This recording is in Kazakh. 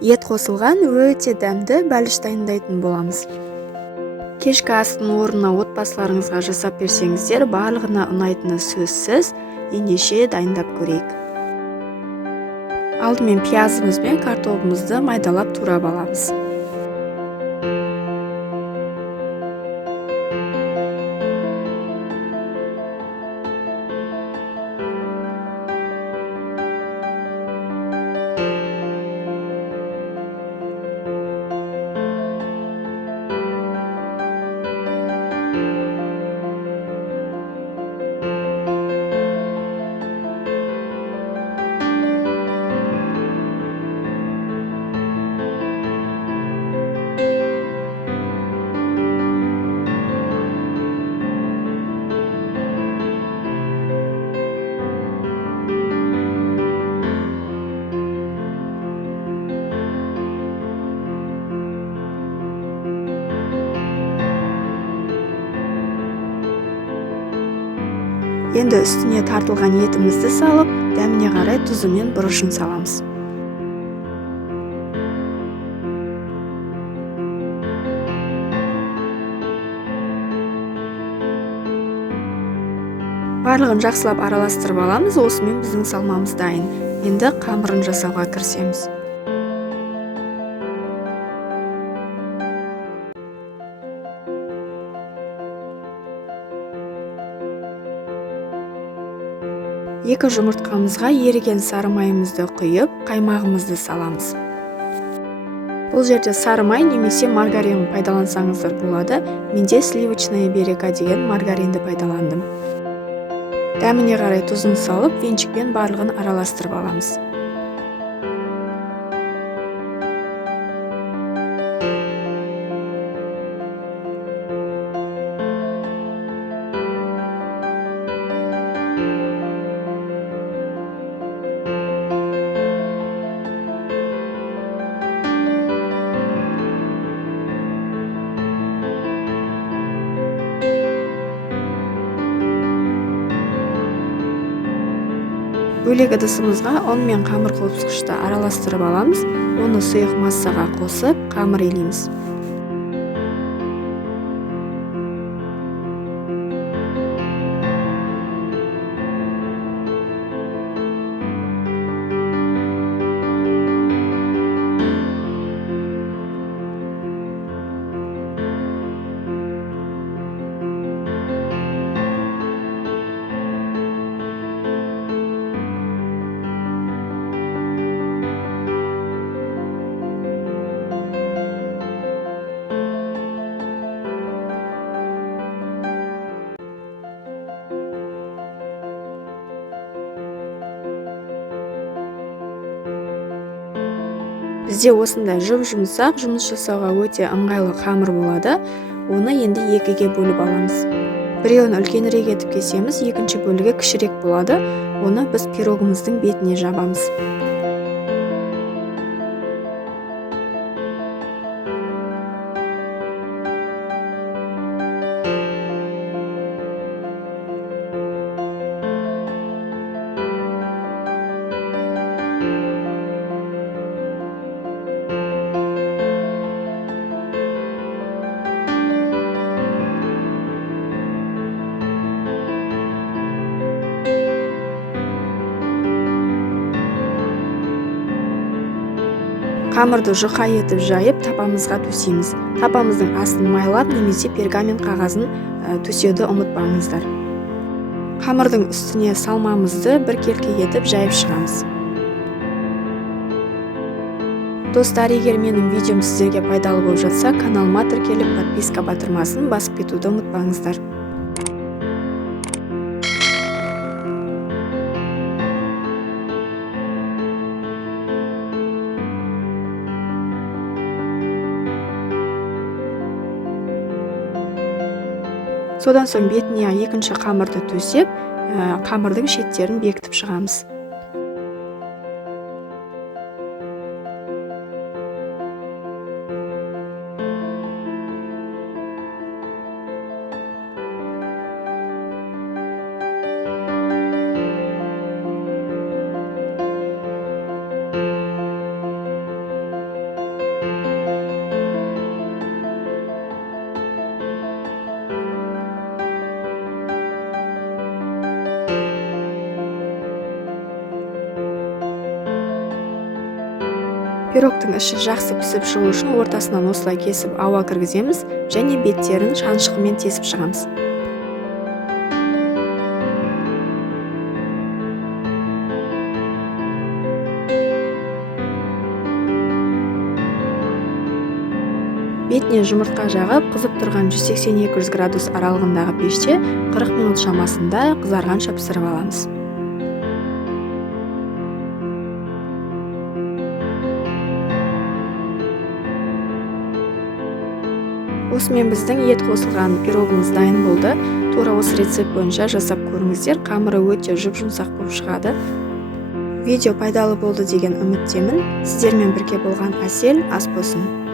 ет қосылған өте дәмді бәліш дайындайтын боламыз. Кешкі астың орнына отбасыларыңызға жасап берсеңіздер, барлығына ұнайтыны сөзсіз. Ендеше дайындап көрейік. Алдымен пиязымыз бен картопымызды майдалап турап аламыз. Енді үстіне тартылған етімізді салып, дәміне қарай тұзы мен бұрышын саламыз. Барлығын жақсылап араластырып аламыз. Осымен біздің салмамыз дайын. Енді қамырын жасауға кірісеміз. Екі жұмыртқамызға еріген сары майымызды құйып, қаймағымызды саламыз. Бұл жерде сары май немесе маргарин пайдалансаңыздар болады. Менде сливочная берека деген маргаринді пайдаландым. Дәміне қарай тұзын салып, венчикпен барлығын араластырып аламыз. Бөлек ыдысымызға ұн мен қамыр қопсықышты араластырып аламыз. Оны сұйық массаға қосып, қамыр илейміз. Бізде осындай жұмсақ жұмыс жасауға өте ыңғайлы қамыр болады. Оны енді екіге бөліп аламыз. Біреуін үлкенірек етіп кесеміз, екінші бөлігі кішірек болады. Оны біз пирогымыздың бетіне жабамыз. Қамырды жұқа етіп жайып, тапамызға төсейміз. Тапамыздың астын майлап немесе пергамент қағазын төсеуді ұмытпаңыздар. Қамырдың үстіне салмамызды біркелкі етіп жайып шығамыз. Достар, егер менің видеом сіздерге пайдалы болып жатса, каналыма тіркеліп, подписка батырмасын басып кетуді ұмытпаңыздар. Содан соң бетіне екінші қамырды төсеп, қамырдың шеттерін бекітіп шығамыз. Пирогтың іші жақсы пісіп шығу үшін ортасынан осылай кесіп ауа кіргіземіз және беттерін шанышқымен тесіп шығамыз. Бетіне жұмыртқа жағып, қызып тұрған 180-200 градус аралығындағы пеште 40 минут шамасында қызарғанша пісіріп аламыз. Осымен біздің ет қосылған пирогымыз дайын болды. Тура осы рецепт бойынша жасап көріңіздер, қамыры өте жұп-жұмсақ болып шығады. Видео пайдалы болды деген үміттемін. Сіздермен бірге болған Әсел Аспосын.